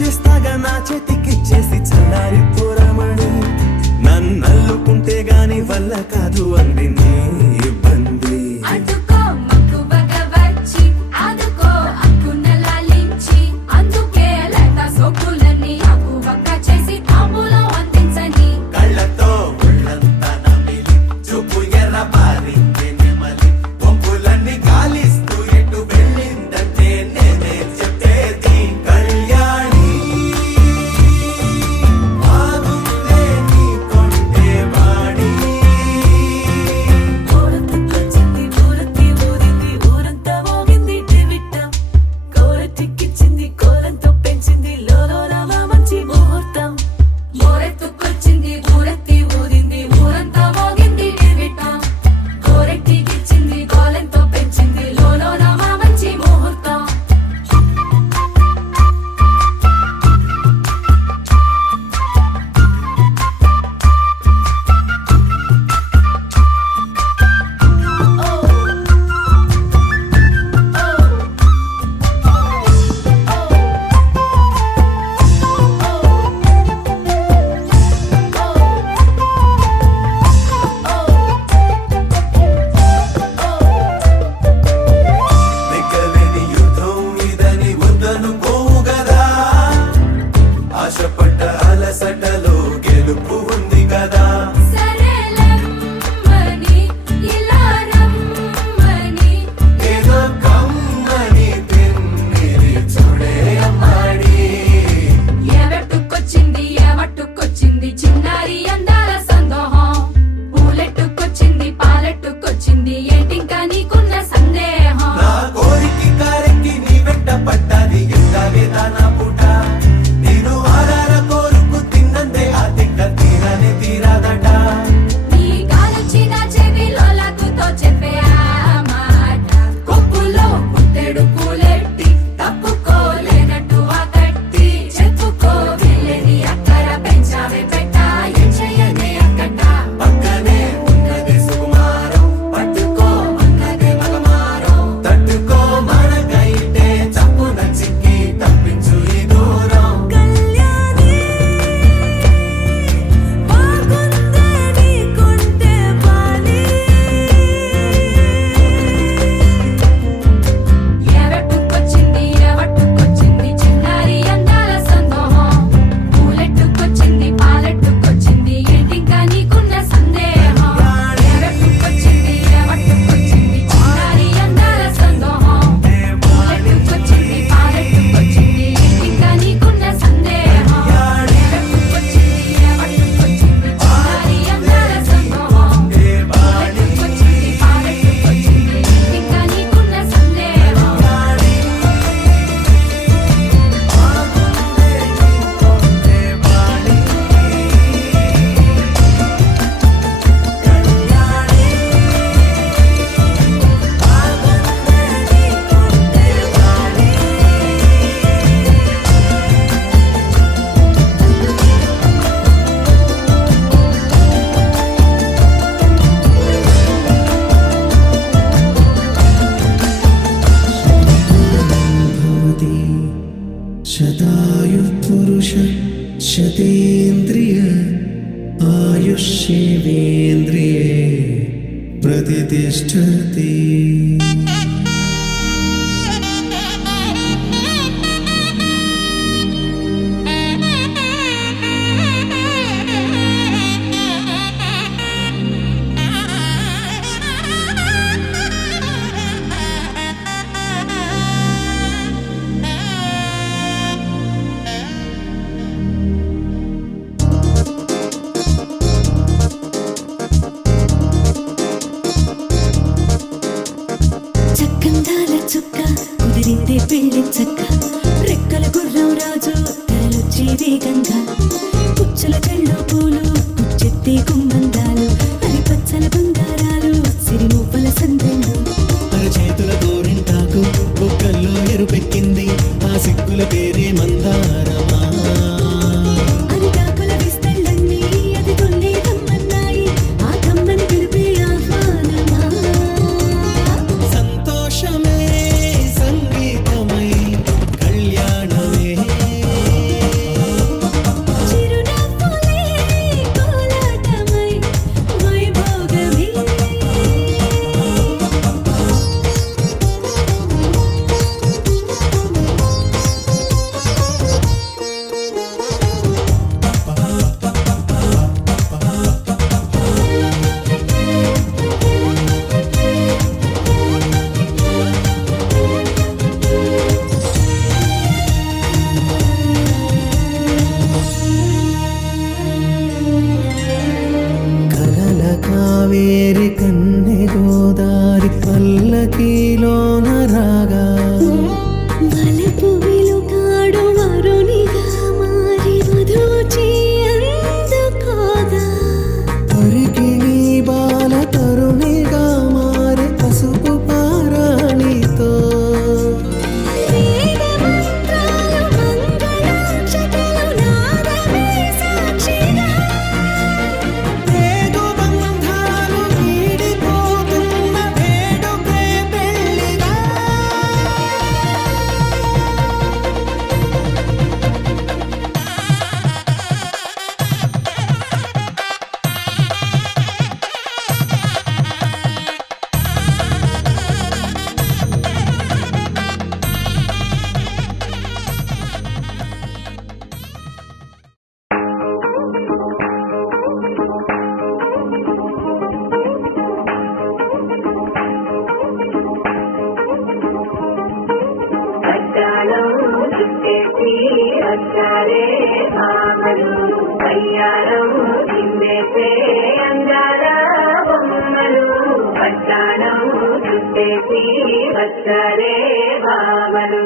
చేస్తాగా నా చేతికిచ్చేసి చల్లారి పోరమణి నన్నల్లుకుంటే గాని వల్ల కాదు అంది నీ ఇబ్బంది ఆశపడ్డ అలసటలో గెలుపు ఉంది కదా ఏదో కమ్మని పిన్నిరి చూడే అమ్మాడి ఎవట్టుకొచ్చింది చిన్నారి అందాల సందోహం పూలెట్టుకొచ్చింది పాలెట్టుకొచ్చింది ఏంటింకా నీకున్న సందేహం నా కోరికి కారెక్కి నీ వెంట పడ్డాది ఎంత వేదానా పూట నేను ఆరార కోరుకు తిన్నందే ఆ తిక్క తీరనే తీరాదట నీ గాలొచ్చిన చెవిలో లగ్గుతో చెప్పే ఆ మాట కొప్పులో పుట్టెడు పూలెట్టి తప్పుకోలేనట్టు ఆ కట్టి చెప్పుకో వెళ్ళేది అక్కర పెంచావే పెట్ట ఏం చెయ్యనే అక్కట పక్కనే ఉన్నది సుకుమారం పట్టుకో అన్నదే మగమారం తట్టుకో మనకైతే చప్పున చిక్కి తప్పించు ఈ దూరం ఎవట్టుకొచ్చింది చిన్నారి అందాల సందోహం పూలెట్టుకొచ్చింది పాలెట్టుకొచ్చింది ఏంటింకా నీకున్న సందేహం ఎవట్టుకొచ్చింది చిన్నారి అందాల సందోహం పూలెట్టుకొచ్చింది పాలెట్టుకొచ్చింది ఏంటింకా నీకున్న సందేహం ఎవట్టుకొచ్చింది చిన్నారి అందాల సందోహం పూలెట్టుకొచ్చింది పాలెట్టుకొచ్చింది ఏంటింకా నీకున్న సందేహం भवति शतायुः पुरुष शतेन्द्रिय आयुष्येवेन्द्रिये प्रतितिष्ठति చక్కందాల చుక్క కుదిరిందే పెళ్లి చక్క రెక్కల గుర్రం రాజు తరలొచ్చే వేగంగా పుచ్చుల చెళ్ళు పూలు పుచ్చెత్తే గుమ్మందాలు అని పచ్చల బంగారాలు సిరిమూపల సందెళ్ళు అరచేతుల గోరింటాకు బొక్కల్లో ఎరుపెక్కింది ఆ సిగ్గుల పేరే మందారమా అరిటాకుల విస్తళ్ళన్నీ అది కొన్నే కమ్మన్నాయి ఆ కమ్మని పిలిపే ఆహ్వానమా సంతోషమే సంగీతమై కళ్యాణమే చుట్టేసి వచ్చారే మామలు కయ్యారం కిందేసే అందాల బొమ్మలు పట్టాణం చుట్టేసి వచ్చారే మామలు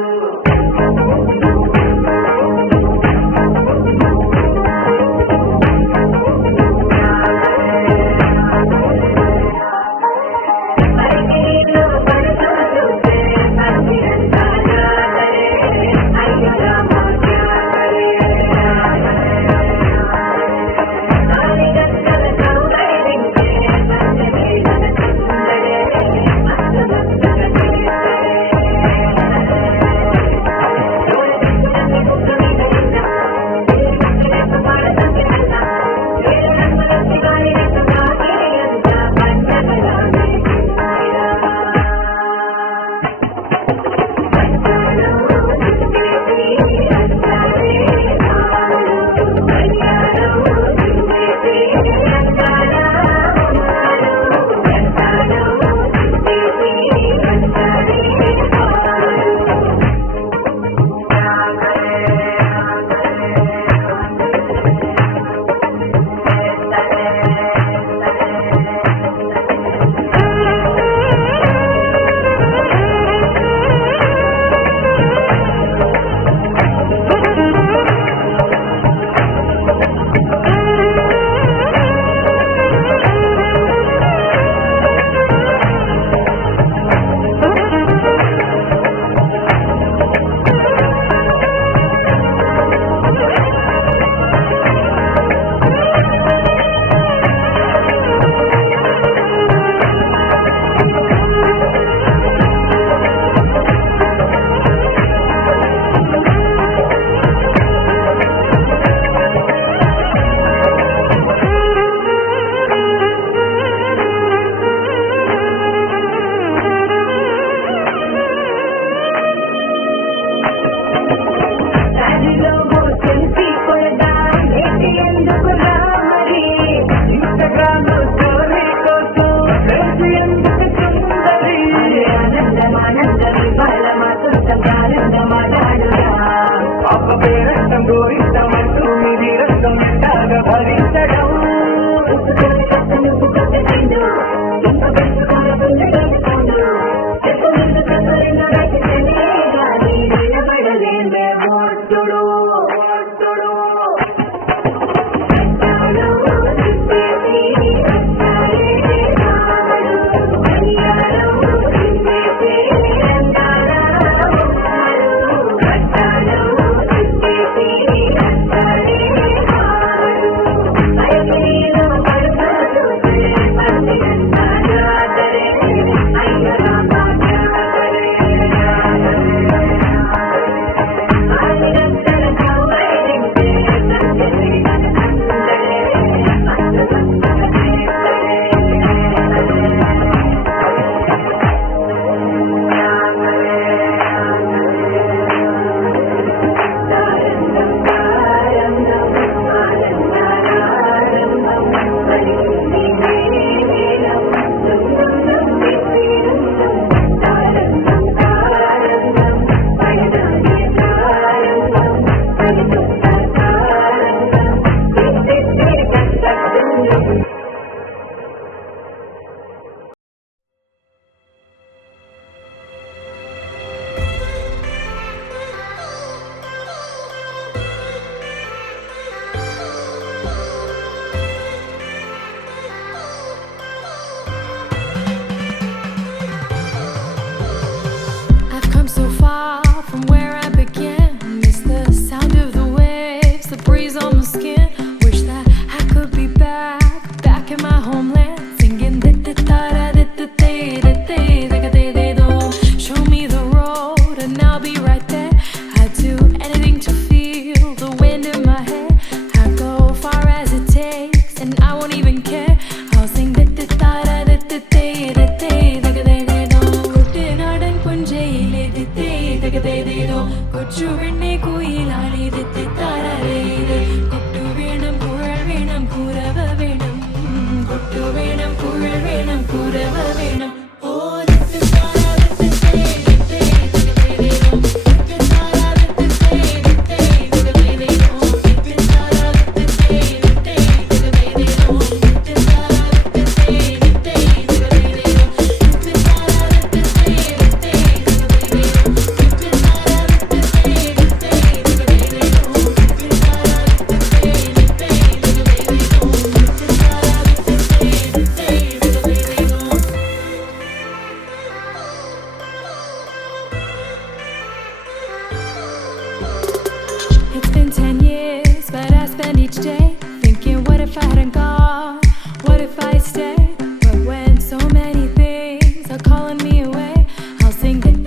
It's been 10 years, but I spend each day thinking, what if I hadn't gone? What if I stayed? But when so many things are calling me away, I'll sing it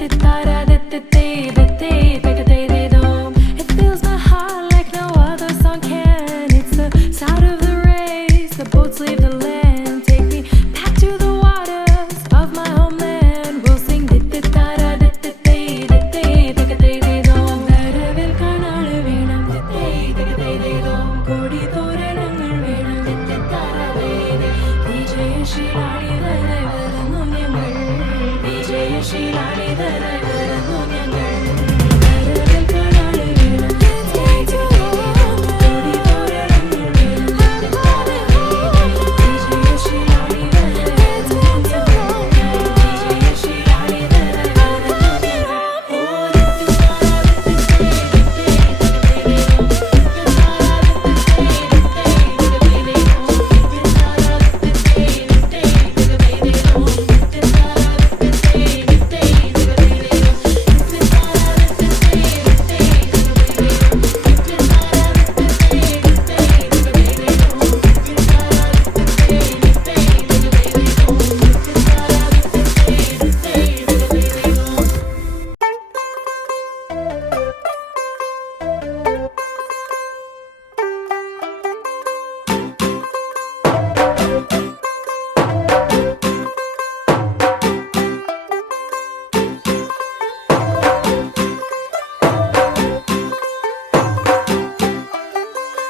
fills my heart like no other song can. It's the sound of the rays, the boats leave the land. Take me back to the waters of my homeland. We'll sing വരവിൽ കാണാള് വേണം കോടി തോരണങ്ങൾ വേണം വിജയശീലാളിതരായി വരുന്നു ഞങ്ങൾ വിജയശീലാളിതരായി വരുന്നു ഞങ്ങൾ വരവിൽ കാണാള് വേണം കോടി തോരണങ്ങൾ വേണം വിജയശീലാളിതരായി വരുന്നു ഞങ്ങൾ വിജയശീലാളിതരായി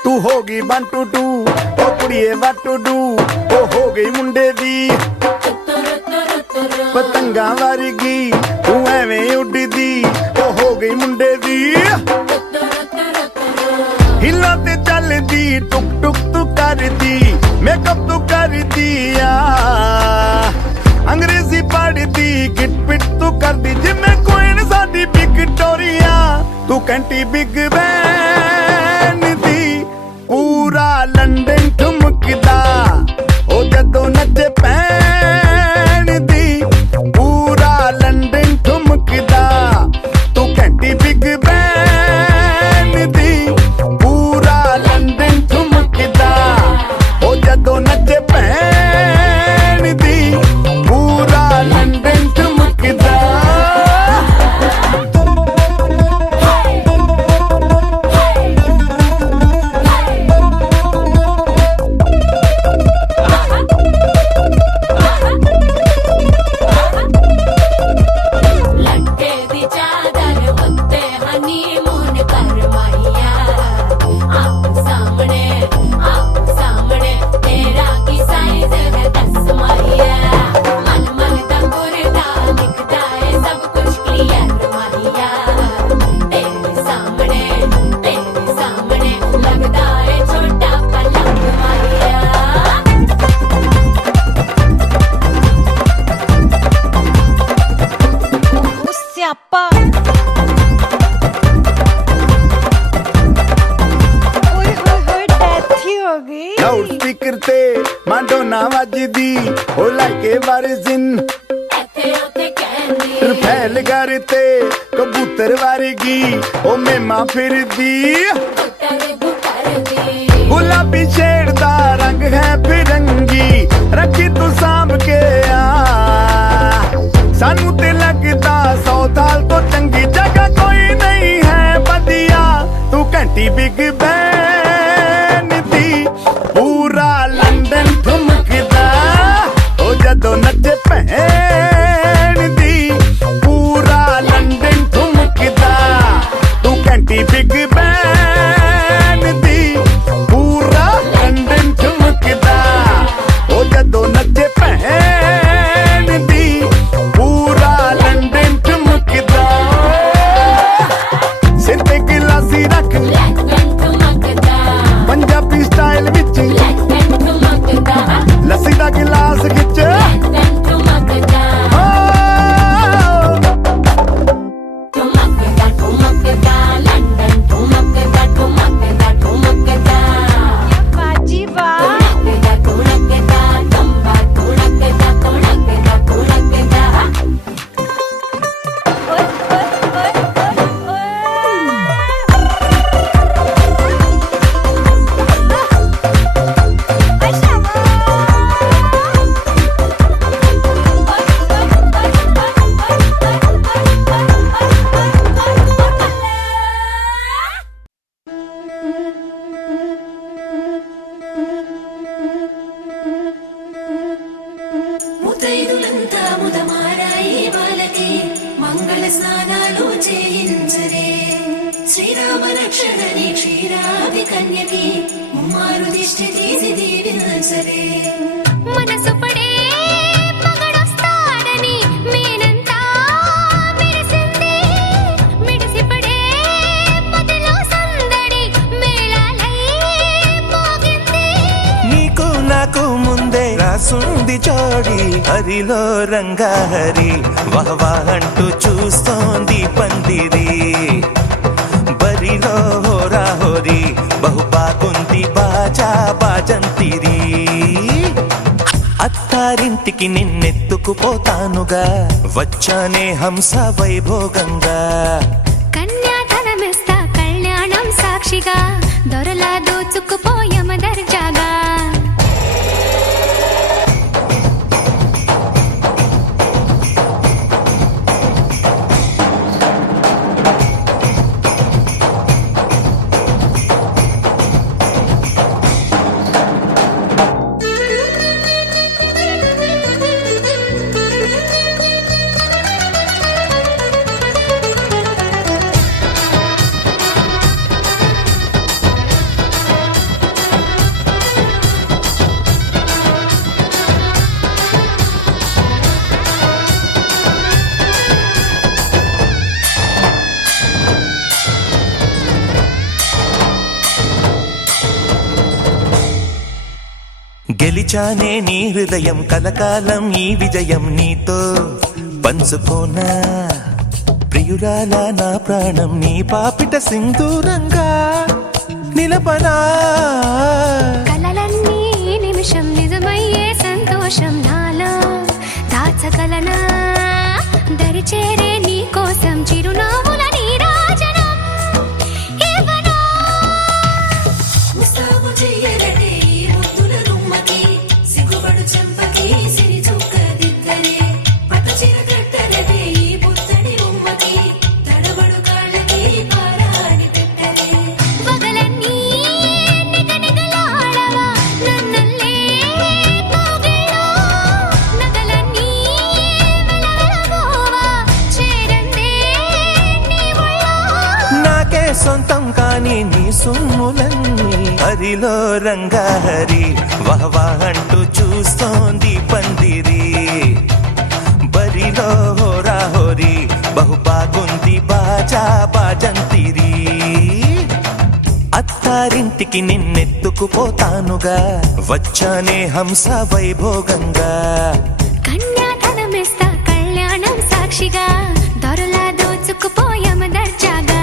ਤੂੰ ਹੋ ਗਈ 1 2 2 ਉਹ ਕੁੜੀਏ what to do ਉਹ ਹੋ ਗਈ ਮੁੰਡੇ ਦੀ ਪਤੰਗਾਂ ਵਰਗੀ ਤੂੰ ਐਵੇਂ ਉੱਡਦੀ ਉਹ ਹੋ ਗਈ ਮੁੰਡੇ ਦੀ ਹਿੱਲਾਂ ਤੇ ਚੱਲਦੀ ਟੁਕ ਟੁਕ ਤੂੰ ਕਰਦੀ ਮੇਕਅਪ ਤੂੰ ਕਰਦੀ ਆ ਅੰਗਰੇਜ਼ੀ ਪੜ੍ਹਦੀ ਗਿਟ ਪਿਟ ਤੂੰ ਕਰਦੀ ਜਿਵੇਂ ਕੁਈਨ ਸਾਡੀ ਵਿਕਟੋਰੀਆ ਤੂੰ ਕੰਟੀ ਬਿਗ ਬੈਨ ਦੀ ਪੂਰਾ ਲੰਡਨ ਠੁਮਕਦਾ ਉਹ ਜਦੋਂ ਨੱਚੇ ਪੈਣ ਦੀ ਪੂਰਾ ਲੰਡਨ ਠੁਮਕਦਾ ਤੂੰ ਘੰਟੀ ਬਿਗ ਬੈਨ ਦੀ ਪੂਰਾ ਲੰਡਨ ਠੁਮਕਦਾ ਉਹ ਜਦੋਂ ਨੱਚੇ ਪੈਣ ਦੀ ਪੂਰਾ ਲੰਡਨ ਠੁਮਕਦਾ ਲੱਟੇ ਦੀ ਚਾਦਰ ਉੱਤੇ ਹਨੀਮੂਨ ਕਰਵਾਈਆ ਆਪ ਸਾਹਮਣੇ ਤੇਰਾ ਕੀ ਸਾਈਜ਼ ਹੈ ਦੱਸ ਮਾਈਆ ਮਨ ਦਾ ਗੁਰਦਾ ਦਿਖਦਾ ਹੈ ਸਭ ਕੁਝ ਕਲੀਅਰ ਮਾਈਆ ਤੇਰੇ ਸਾਹਮਣੇ ਲੱਗਦਾ ਹੈ ਛੋਟਾ ਪਲੰਗ ਮਾਈਆ ਸਿਆਪਾ ਓਏ ਹੋਏ ਡੈਥ ਹੀ ਹੋ ਗਈ ਲਾਊਡ ਸਪੀਕਰ ਤੇ ਮਾਡੋਨਾ ਵੱਜਦੀ ਉਹ ਲਾਈਕੇ ਵਰਜ਼ਨ ਇੱਥੇ ਉੱਥੇ ਕਹਿੰਦੀ ਰਫੈਲ ਘਰ ਤੇ ਕਬੂਤਰ ਵਰਗੀ ਉਹ ਮੇਮਾ ਫਿਰਦੀ ਬੁੱਤਰ ਦੀ ਗੁਲਾਬੀ ਸ਼ੇਡ ਦਾ ਰੰਗ ਹੈ ਫਿਰੰਗੀ ਰੱਖੀ ਤੂੰ ਸਾਂਭ ਕੇ ਆ ਸਾਨੂੰ ਤੇ ਲੱਗਦਾ 100 ਸਾਲ ਤੋਂ ਚੰਗੀ ਜਗ੍ਹਾ ਕੋਈ ਨਹੀਂ ਹੈ ਵਧੀਆ ਤੂੰ ਘੰਟੀ ਬਿਗ ਬੈਨ ਦੀ ਪੂਰਾ ਲੰਡਨ ਠੁਮਕਦਾ ਉਹ ਜਦੋਂ ਨੱਚੇ ਭੈਣ ਦੀ ਪੂਰਾ ਲੰਡਨ ਠੁਮਕਦਾ ਤੂੰ ਘੰਟੀ ਬਿਗ ਬੈਨ ਦੀ ਪੂਰਾ ਲੰਡਨ ਠੁਮਕਦਾ ਉਹ ਜਦੋਂ ਨੱਚੇ ਭੈਣ ਦੀ ਪੂਰਾ ਲੰਡਨ ਠੁਮਕਦਾ ਸਿਰ ਤੇ ਗਿਲਾਸੀ ਰੱਖ Let them come దిష్టి తీసి దీవించలే మనసు పడే మగడొస్తాడని మేనంతా మెరిసింది మిడిసిపడే మదిలో సందడి మేళాలై మోగింది నీకు నాకు ముందే రాసుంది జోడి హరిలో రంగాహరి వహవా అంటూ చూస్తోంది పందిరి బరిలో హోరా హోరి బహు బాగుంది బాజా బాజంతిరి అత్తారింటికి నిన్నెత్తుకుపోతానుగా వచ్చానే హంస వైభోగంగా కన్యాధనమిస్తా కళ్యాణం సాక్షిగా దొరలా దోచుకుపోయమ దర్జాగా గెలిచానే నీ హృదయం కలకాలం ఈ విజయం నీతో పంచుకోనా ప్రియురాలా నా ప్రాణం నీ పాపిట సింధూరంగా నిలపనా కలలన్నీ నిమిషం నిజమయ్యే సంతోషం నాలో దాచగలనా దరిచేరే నీ కోసం చిరునవ్వుల నీరాజనం ఇవ్వనా ముస్తాబు చెయ్యరటే ఈ ముద్దుల రుమ్మకి సిగ్గుపడు చెంపకి సిరి చుక్క దిద్దలే పట్టు చీర కట్టలటే ఈ పుత్తడి ఉమ్మకి తడబడు కాళ్ళకి పారాని పెట్టలే పగలన్నీ నిగనిగలాడవా నన్నల్లే కోగిలో నగలన్నీ వెలవెలబోవా చేరందే నీ ఒళ్ళో నాకే సొంతం కాని నీ సొమ్ములన్నీ హరిలో రంగాహరి వహవా అంటూ చూస్తోంది పందిరి బరిలో హోరా హోరి బహు బాగుంది బాజా బాజంతిరి అత్తారింటికి నిన్నెత్తుకుపోతానుగా వచ్చానే హంస వైభోగంగా కన్యాధనమిస్తా కళ్యాణం సాక్షిగా దొరలా దోచుకుపోయమ దర్జాగా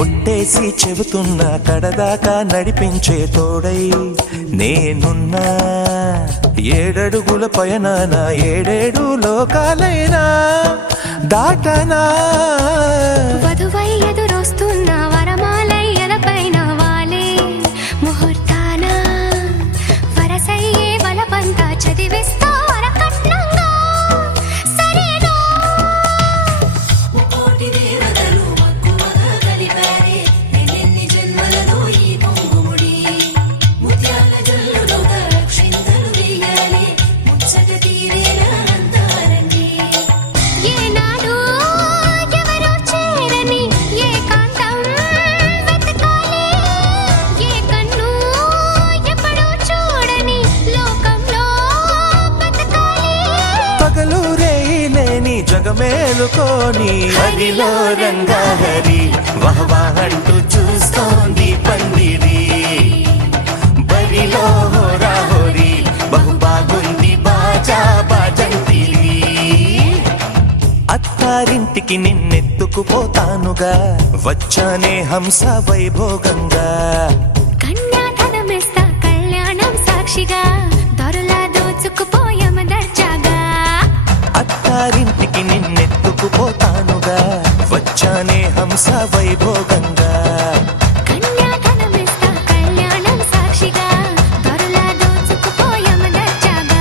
ఒట్టేసి చెబుతున్నా కడదాకా నడిపించే తోడై నేనున్నా ఏడడుగుల పయనాన ఏడేడు లోకాలైనా దాటనా వధువై ఎదురొస్తున్న వరమాలై ఎలపైన వాలే ముహూర్తాన వరసయ్యే వలపంతా చదివిస్తా వరకట్నంగా సరేనా కోటి దేవతలు మక్కువగా కలిపారే ఎన్నెన్ని జన్మలలో ఈ పొంగుముడి ముత్యాల జల్లులుగా క్షింతలు వేయాలి ముచ్చట తీరేలా అంతారండి ఏనాడు ఎవరో చేరని ఏకాంతం వెతకాలి ఏ కన్ను ఎప్పుడూ చూడని లోకంలో బతకాలి పగలు రేయిలేని జగమేలుకోని హరిలో రంగాహరి వహవా అంటూ చూస్తోంది పందిరి బరిలో హోరా హోరి బహు బాగుంది ఎత్తుకుపోతానుగా వచ్చానే హంస వైభోగంగా కన్యాధనమిస్తా కళ్యాణం సాక్షిగా దొరలా దోచుకుపోయామ దర్జాగా అత్తారింటికి నిన్నెత్తుకుపోతానుగా వచ్చానే హంస వైభోగంగా కన్యాధనమిస్తా కళ్యాణం సాక్షిగా దొరలా దోచుకుపోయామ దర్జాగా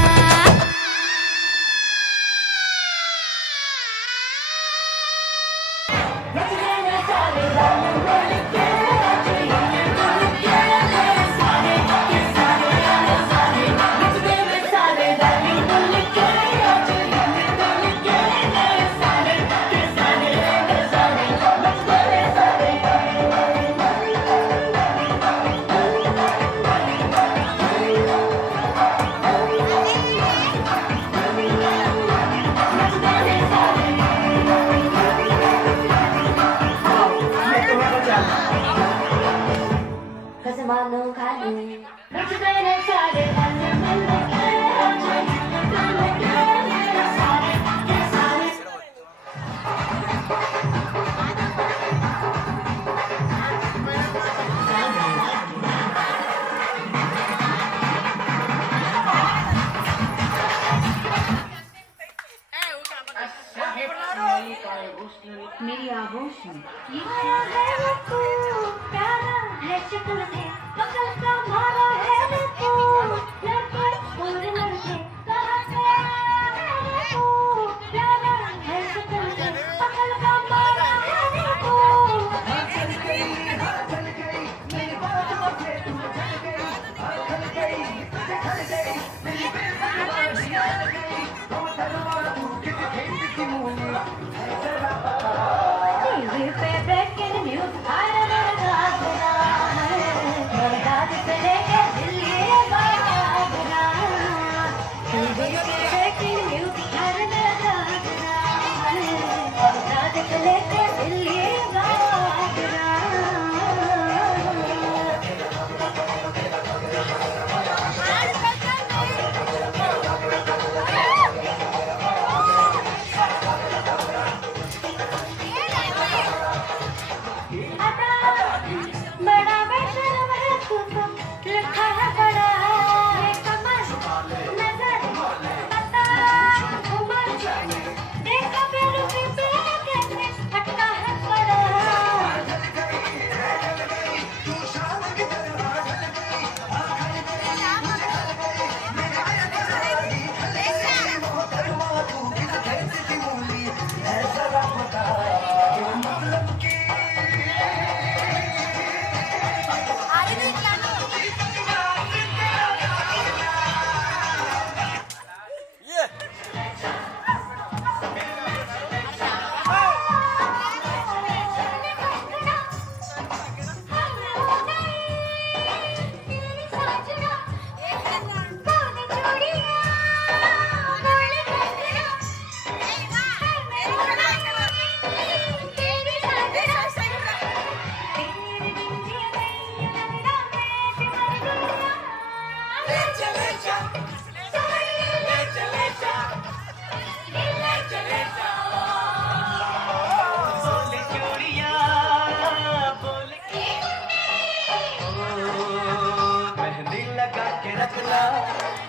मेरी आभूषण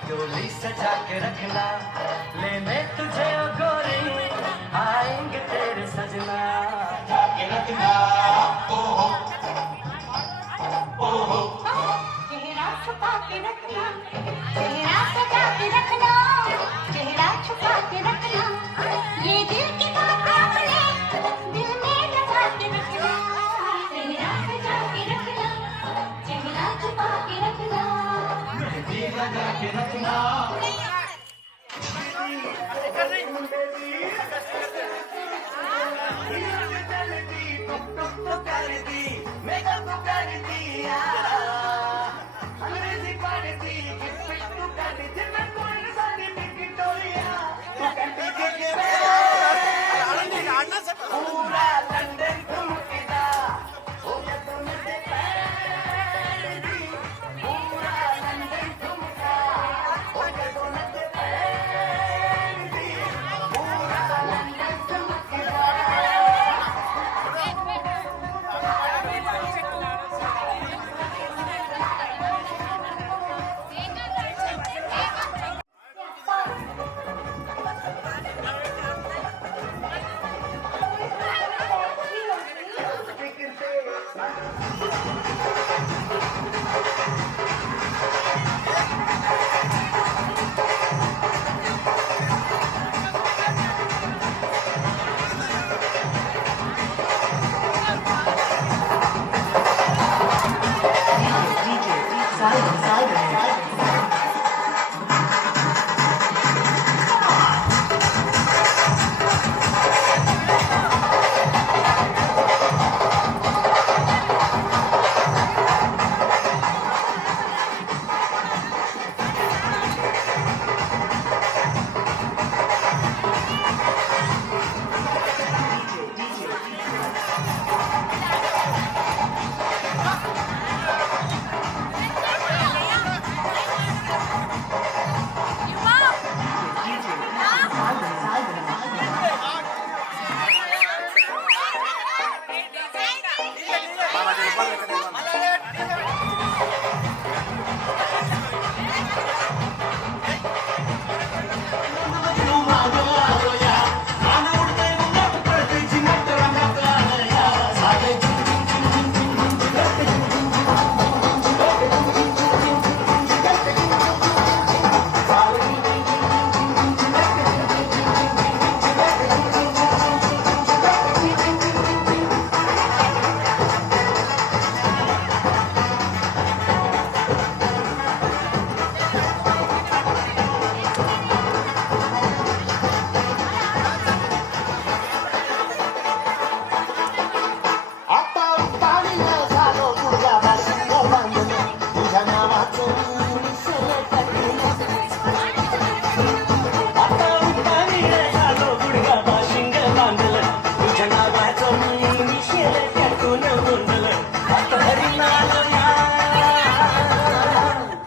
डोली सजा के रखना लेने तुझे ओ गोरी आएंगे तेरे सजना जाके रखना ओहो ओहो चेहरा छुपा के रखना चेहरा सजा के रखना चेहरा छुपा के रखना ये दिल की बात आपने दिल में लगा के रखना चेहरा सजा के रखना चेहरा छुपा के रखना मेहंदी लगा के रखना कर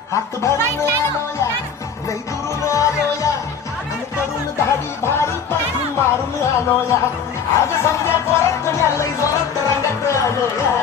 हात भरून आलोया लई दुरून आलोया आणि करून धाडी भारी पासून मारून आलोया आज संध्या परत लई जोरात रंगात आलोया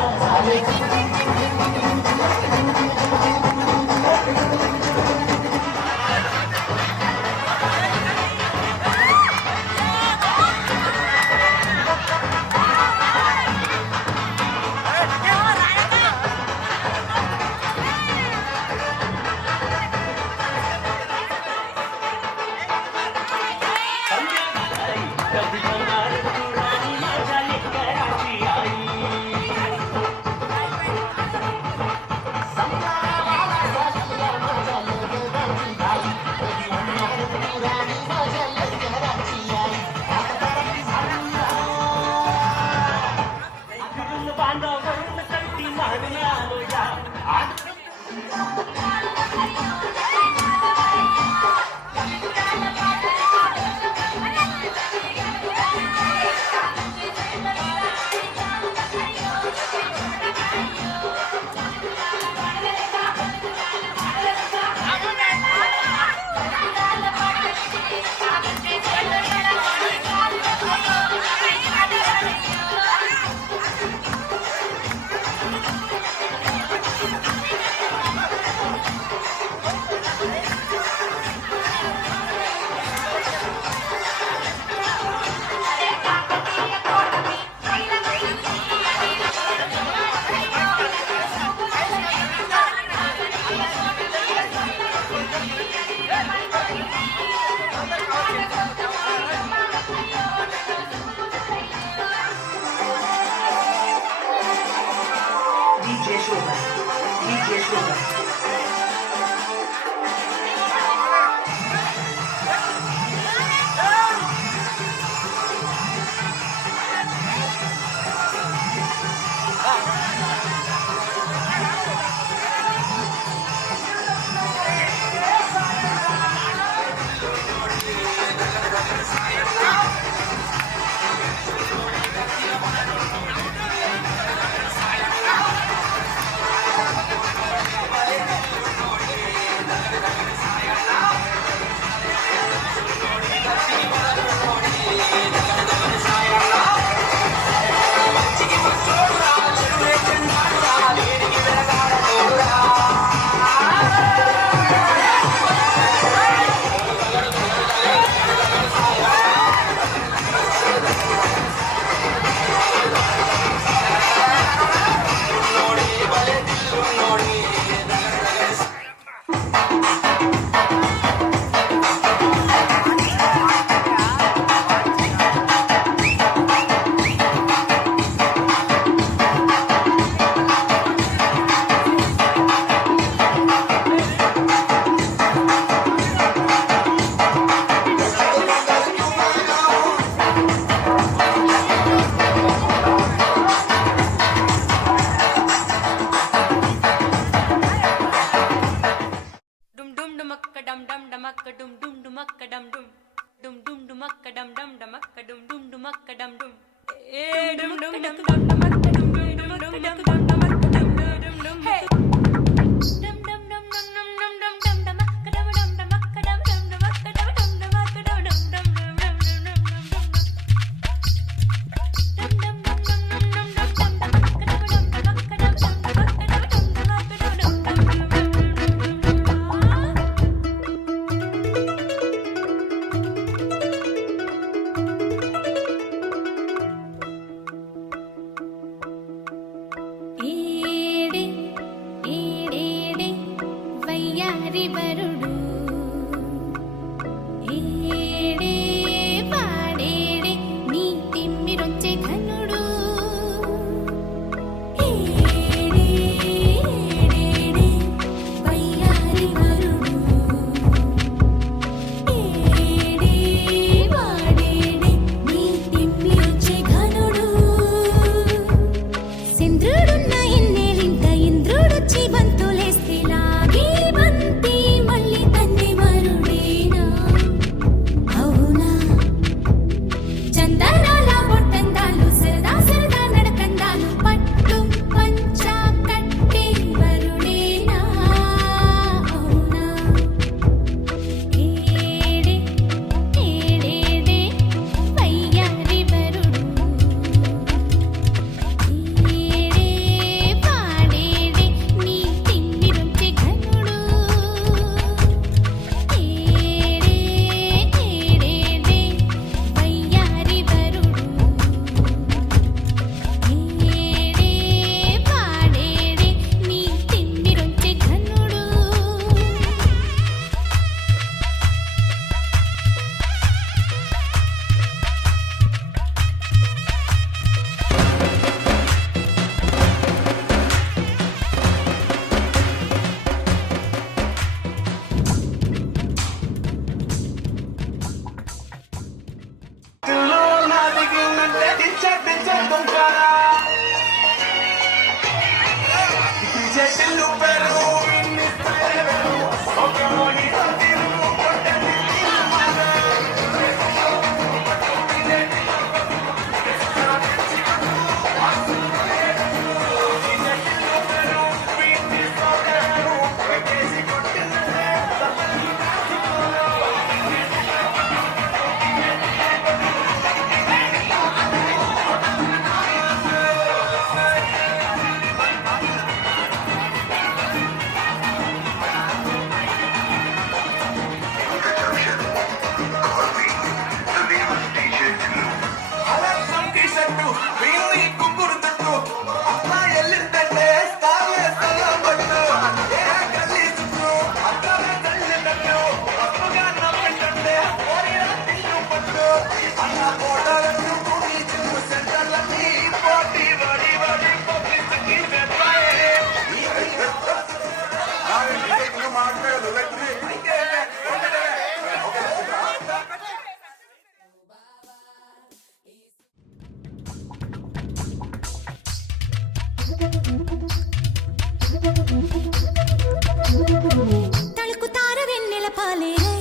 తళుకుతార వెన్నెల పాలేరై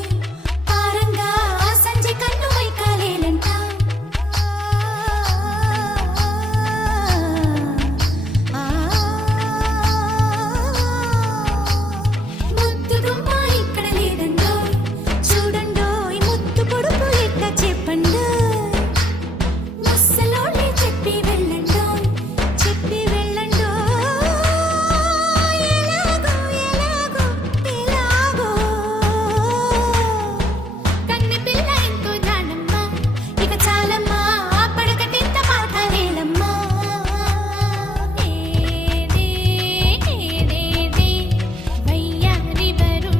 పారంగా సంజయ్ కన్ను వైకాలేనంట ముద్దు గుమ్మ ఇక్కడ లేదండో చూడండో ఈ ముద్దు పొడుపు ఎట్లా చెప్పండో ముసలోళ్ళే చెప్పి వెళ్ళండో ఎలాగో ఎలాగో కన్నె పిల్ల ఎంతో జానమ్మా ఇక చాలమ్మా పడకటింత పాఠాలేలమ్మా వయ్యారి వరుడు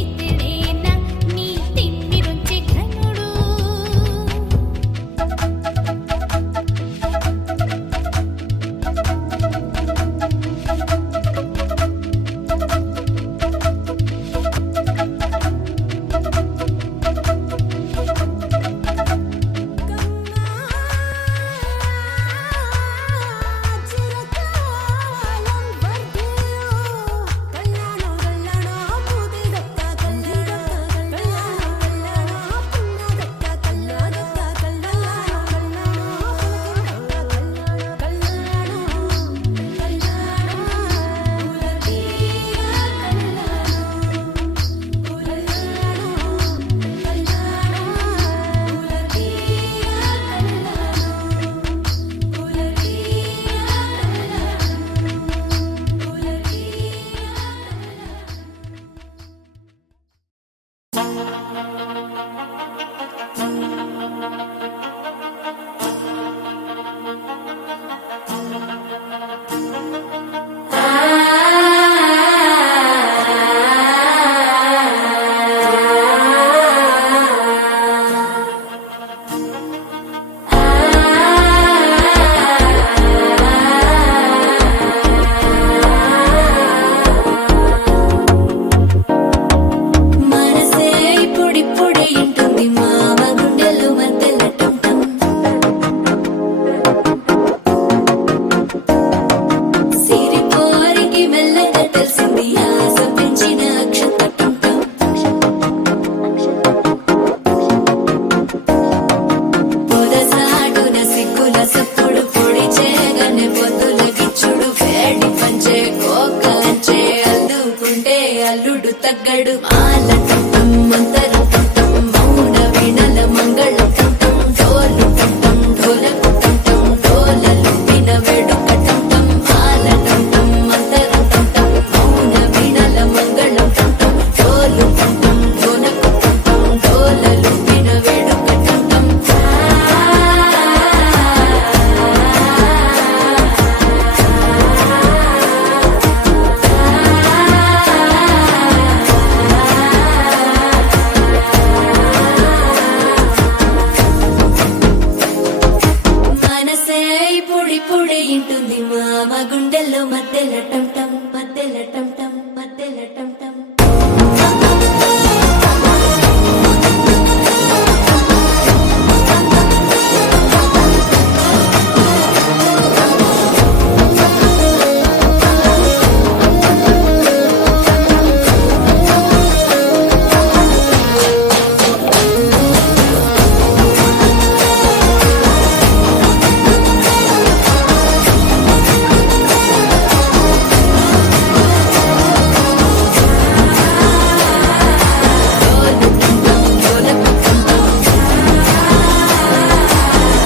ఇతడేనా నీ తిమ్మిరుంచి ఘనుడు మనసే ఇప్పుడిప్పుడే ఇంటుంది మామ గుండెలు మధ్యలటం సిరిపోరికి మెల్లగా తెలిసింది ఆశ పెంచిన అక్షతటం పొదసాటున సిగ్గుల సప్పుడు పొడి చేయగానే పొద్దుల గిచ్చుడు వేడి పంచే కోకలంచే అల్లుకుంటే అల్లుడు తగ్గడు మాల టంటం మంతరం టంటం మౌన వీణల మంగళం టంటం డోలు టంటం డోలకు టంటం డోలలు విన వేడుక టంటం మాల టంటం మంతరం టంటం మౌన వీణల మంగళం టంటం డోలు టంటం డోలకు టంటం డోలలు విన వేడుక టంటం మనసే ఇప్పుడిప్పుడే ఇంటుంది మామ గుండెల్లో మధ్యల టంటం మధ్యల టంటం మధ్యల టంటం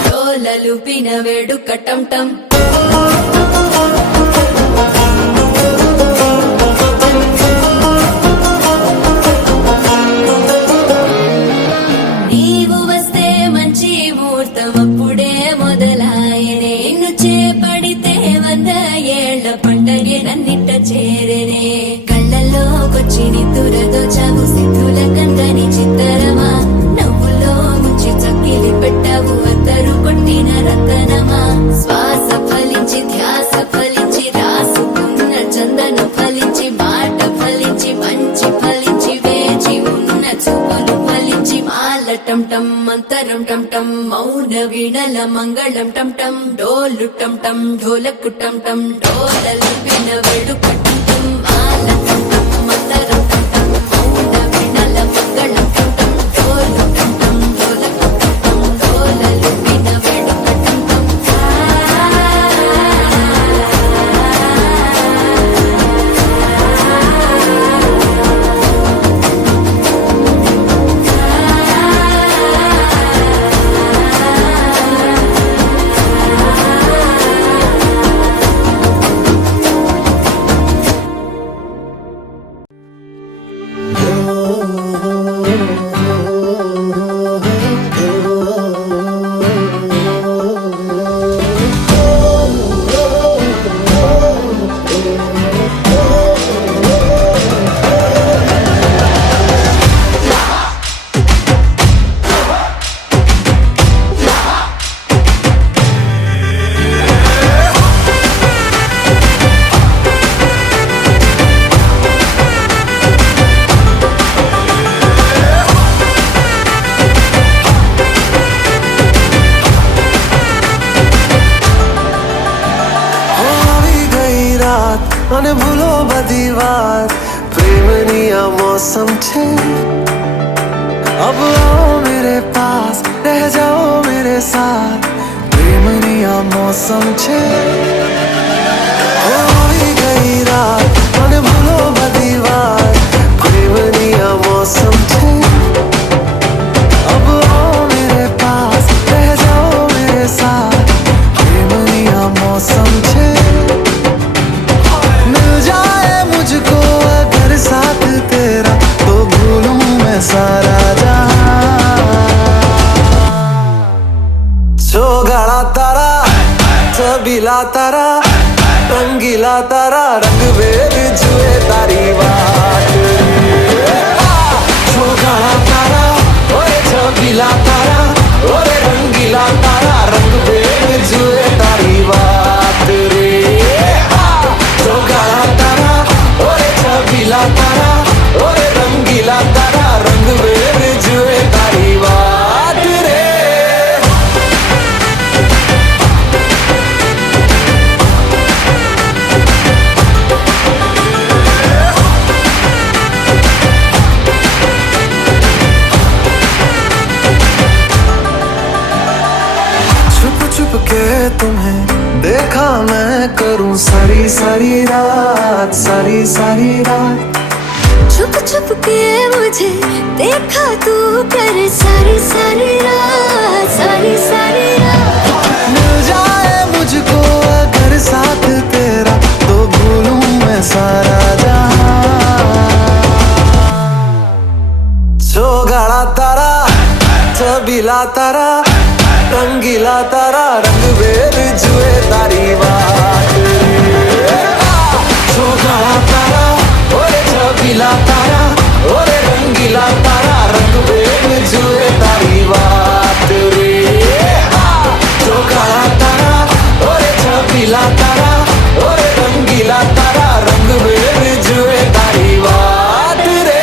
డోలలుపిన వేడుక టంటం నీవు వస్తే మంచి ముహూర్తం అప్పుడే మొదలాయనే నిన్ను చేపడితే 100 ఏళ్ల పంటగే నన్నిట్ట చేరేనే కళ్ళల్లోకొచ్చి నిద్దురదో చావు సిద్ధుల కందని చిత్తరమా నవ్వులో ముంచి చక్కిలి పెట్టావు అద్దరు కొట్టిన రతనమా శ్వాస ఫలించి ధ్యాస ఫలించి రాసుకున్న చందన ఫలించి మాట ఫలించి మంచి ఫలించి వేచి ఉన్న చూపులు ఫలించి మాల టం టం మంతరం టం టం మౌన వీణల మంగళం టం టం డోలు టం టం ఢోలకు టం టం డోలలు విన వేడుక టం టం మాల టం టం మందరం టం టం మౌన వీణల మంగళం టం టం డోలు టం టం ఢోలకు టం టం డోలలు విన వేడుక టం టం મને ભૂલો બધી વાત પ્રેમની આ મૌસમ છે अब आओ मेरे पास रह जाओ मेरे साथ प्रेमनी आ मौसम छे होई गई रात મને ભૂલો બધી વાત પ્રેમની આ मौसम छे अब आओ मेरे पास रह जाओ मेरे साथ प्रेमनी आ मौसम छे मिल जाए मुझको अगर साथ तेरा तो भूलूं मैं सारा गाड़ा तारा छबीला तारा रंगीला तारा रंग वेद जुए तारी बात गाड़ा तारा ओए छबीला तारा ओरे रंगीला तारा रंग वेद जुए तारी बात रे गाड़ा तारा ओरे छबीला तारा ओरे रंगीला तारा रंग वेद जुए तारी बात रे के तुम्हें देखा मैं करूं सारी सारी रात सारी सारी रात छुप छुप के मुझे देखा तू कर सारी सारी रात मिल जाए मुझको अगर साथ तेरा तो भूलूं मैं सारा जो गाड़ा तारा छबीला तारा रंगीला तारा रंग वेद जुए तारी बात जो गाड़ा तारा ओरे छबीला तारा ओरे रंगीला तारा रंग वेद जुए तारी बात रे जो गाड़ा तारा ओरे छबीला तारा ओरे रंगीला तारा रंग वेद जुए तारी बात रे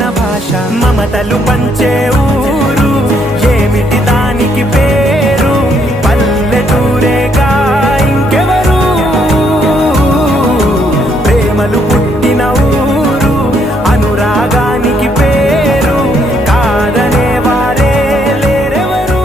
మన భాష మమతలు పంచే ఊరు ఏమిటి దానికి పేరు పల్లెటూరేగా ఇంకెవరు ప్రేమలు పుట్టిన ఊరు అనురాగానికి పేరు కాదనే వారే లేరెవరు.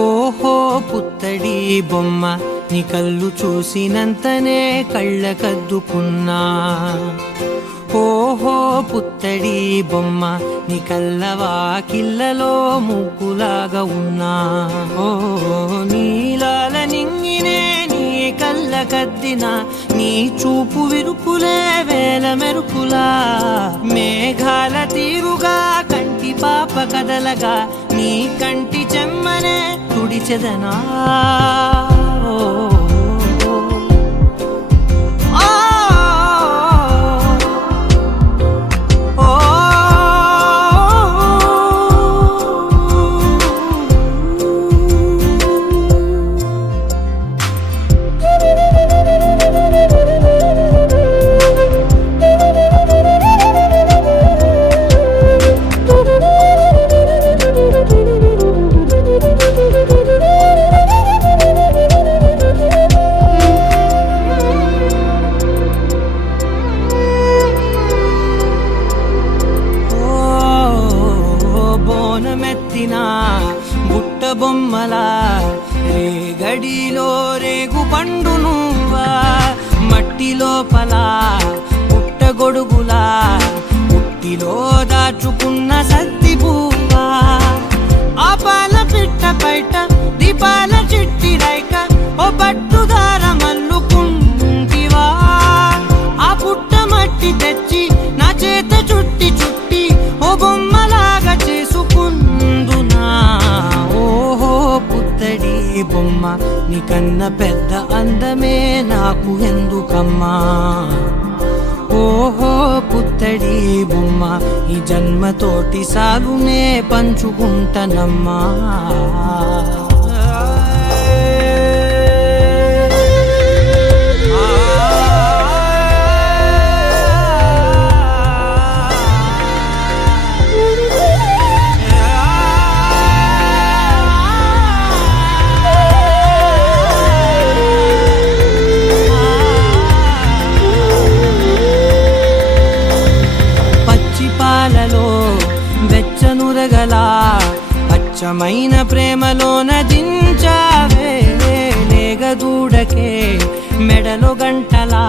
ఓహో పుత్తడి బొమ్మ నీ కళ్ళు చూసినంతనే కళ్ళకద్దుకున్నా. ఓహో పుత్తడి బొమ్మ నీ కళ్ళవాకిళ్ళలో ముగ్గులాగా ఉన్నా. ఓ నీలాల నింగినే నీ కళ్ళకద్దిన నీ చూపు విరుపులే వేల మెరుపులా. మేఘాల తీరుగా కంటి పాప కదలగా నీ కంటి చెమ్మనే తుడిచెదనా. బుట్ట బొమ్మలా రేగడిలో రేగు పండు నువ్వా. మట్టి లోపల పుట్ట గొడుగులా పుట్టిలో దాచుకున్న సత్తి పువ్వా. ఆ పాల పిట్ట బయట దీపాల చిట్టి రైక ఓ పట్టుదార మల్లుకుంటివా. ఆ పుట్ట మట్టి తెచ్చి నా చేత చుట్టి చుట్టి ఓ బొమ్మలాగా చేసుకుందునా. ఓహో పుత్తడి బొమ్మ నీకన్న పెద్ద అందమే నాకు ఎందుకమ్మా. ఓహో పుత్తడి బొమ్మ ఈ జన్మతోటి సాగునే పంచుకుంటనమ్మా. వెచ్చనురగలా అచ్చమైన ప్రేమలోన దించావే. లేగదూడకే మెడలో గంటలా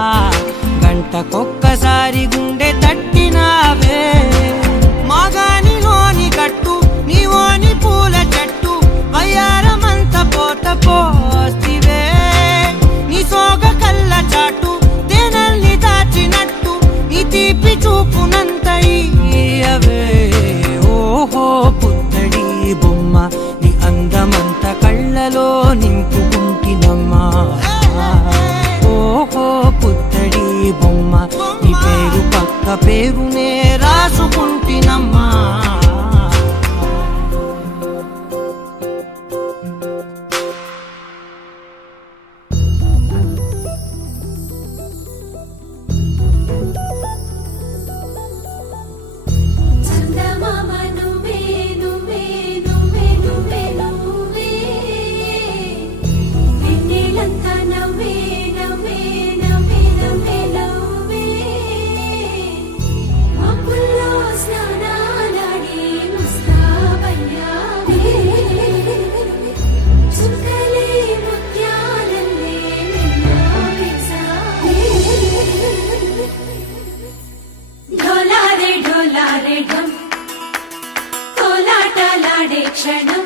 గంటకొక్కసారి గుండె తట్టినావే. మాగానిలోని గట్టు నీవోని పూల చెట్టు వయ్యారమంత పోత పోస్తివే. నీ సోగ కళ్ళ చాటు తేనల్ని దాచినట్టు నీ తీపి చూపునంత ఇయ్యవే. ఓహో పుత్తడి బొమ్మ నీ అందమంత కళ్ళలో నింపుకుంటినమ్మా. ఓహో పుత్తడి బొమ్మ నీ పేరు పక్క పేరునే రాసుకుంటినమ్మా. క్షణం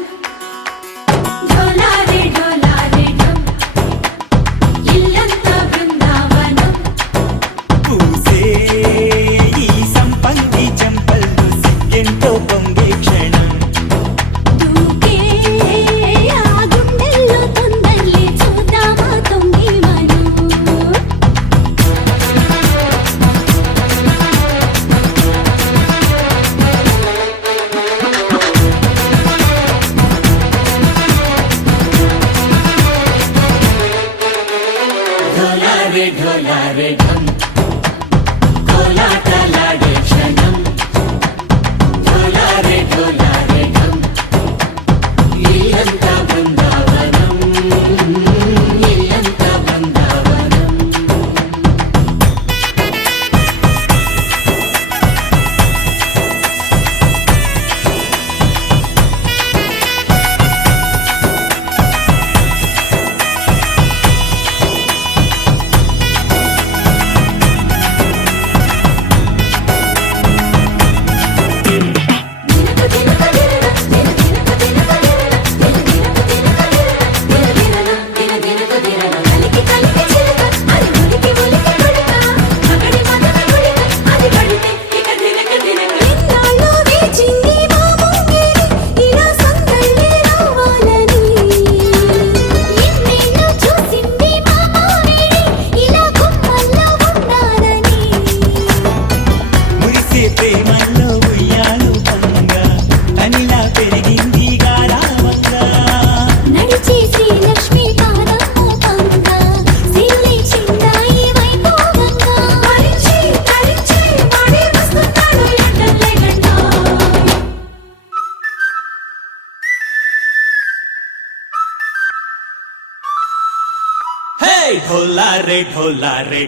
ढोला रे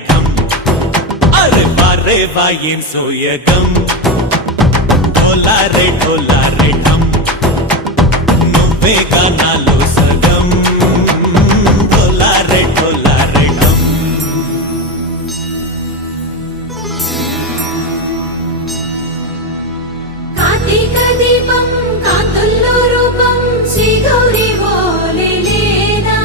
ढम अरे वारे वायें सोयगम ढोला रे ढम నువ్వే గానాలో సగం ढोला रे ढम కార్తీక దీపం కాంతుల్లో రూపం శ్రీ గౌరీ ఓలే లేదా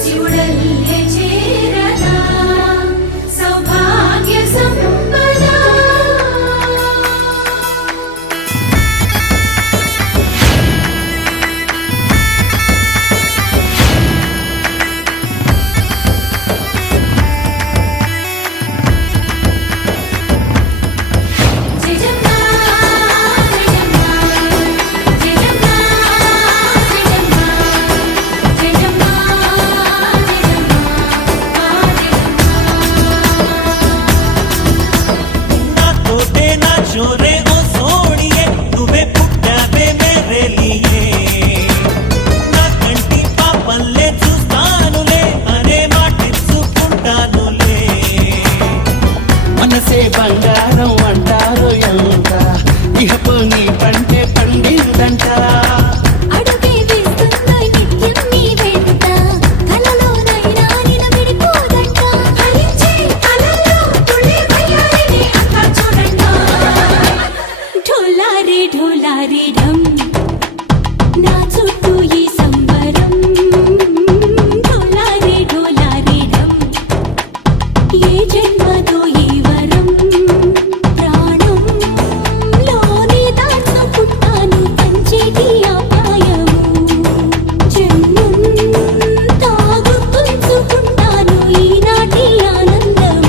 శివుడల్లే చేరదా సౌభాగ్య సంపద चोरे ओ सोनिए నువ్వే పుట్టావే మేరే లియే నా కంటి పాపల్లే చూస్తానులే అనే మాటిచ్చుకుంటానులే మనసే బంగారం అంటారు ఎంత ఇహపు నీ పంటే పండిందంట అడుగే వేస్తుందో నిత్యం నీ వెంట కలలోనైనా నిలబడిపోదంట ఫలించే కలల్లో తుళ్ళే వయ్యారిని అంతా చూడంట ढोला रे ढम నా చుట్టూ ఈ సంబరం ढोला रे ढम ఏ జన్మదో ఈ వరం ప్రాణం లోనే దాచుకుంటాను పంచేటి అపాయము జన్మం తాగుతుంచుకుంటాను ఈనాటి ఆనందము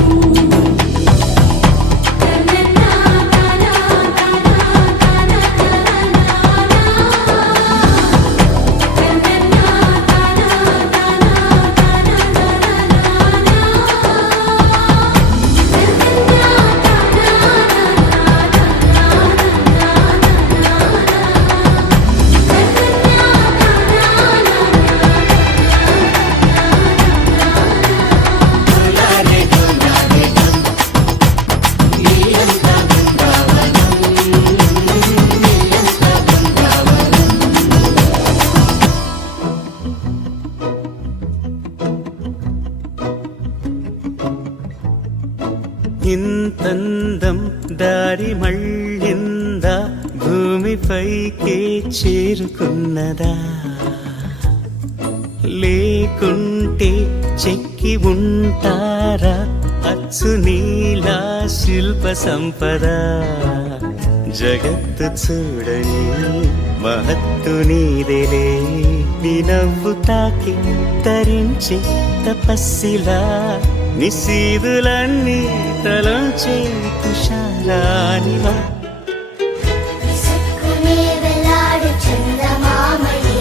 ఇంతందం దారి మళ్ళిందా భూమిపైకే చేరుకున్నదా లేకుంటే చెక్కి ఉంటారా అచ్చు నీలా శిల్ప సంపద జగత్తు చూడని మహత్తు నీదేలే నీ నవ్వు తాకి తరించి తపస్సిలా నిశీదులన్నీ తలంచే తుషారానివా విసుక్కునే వెలాడు చందమామయే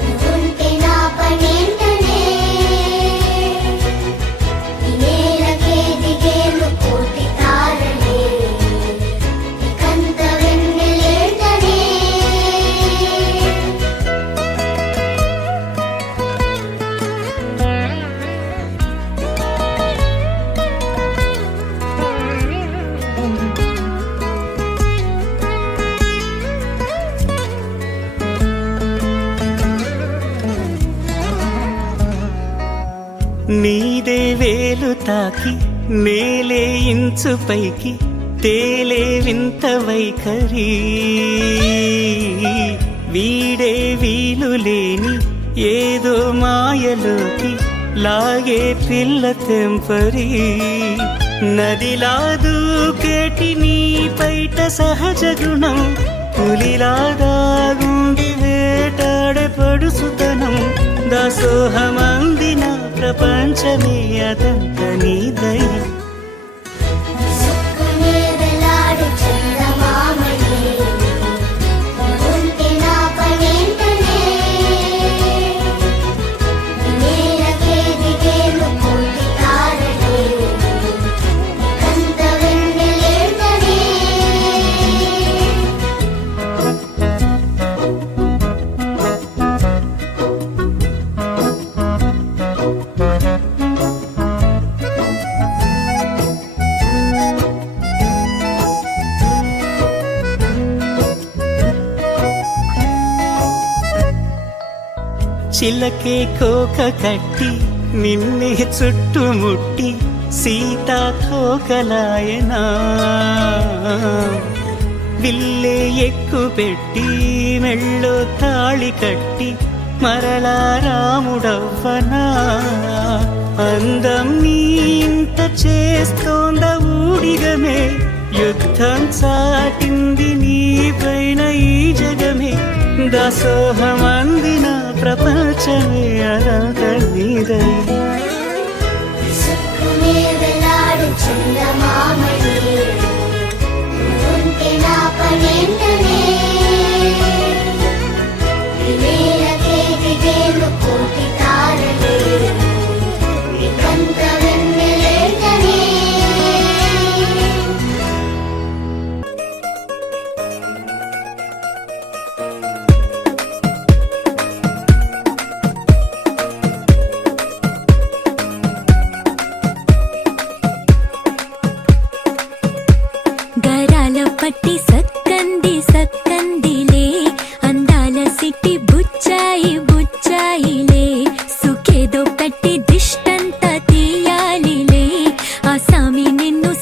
నువ్వుంటే నా పనేంటనే ఈ నేలకే దిగేను కోటి తారలే ఇకంత వెన్నెలేంటనే నీదే వేలు తాకి నేలే ఇంచు పైకి తేలే వింత వైఖరి వీడే వీలు లేని ఏదో మాయలోకి లాగే పిల్ల తెంపరి నదిలా దూకేటి నీ పైట సహజ గుణం పులిలాగా గుండి వేటాడే పడుసుతనం దాసోహమందిన ప్రపంచమే అదంత నీ దయ విసుక్కునే వెలాడు చందమామయే నువ్వుంటే నా పనేంటనే ఈ నేలకే దిగేను కోటి తారలే ఇకంత వెన్నెలేంటనే చిలకే కోక కట్టి నిన్నే చుట్టుముట్టి సీతాకోకలాయనా విల్లే ఎక్కు పెట్టి మెళ్ళో తాళి కట్టి మరలా రాముడవ్వనా అందం నీ ఇంత చేస్తోంద ఊడిగమే యుద్ధం చాటింది నీ పైన ఈ జగమే దాసోహమందిన ప్రపంచమే అదంత నీదై విసుక్కునే వెలాడు చందమామని ఉంటే నా పనేంటనే వివేలకే దిగేలు కోటి తారలే ఇకంత వెన్నెలేటనే గరాల పట్టి సక్కంది సక్కందిలే అందాల సిట్టి బుచ్చాయి బుచ్చాయిలే సుఖేదో కట్టి దిష్టంతా తీయాలిలే ఆ సామి నిన్ను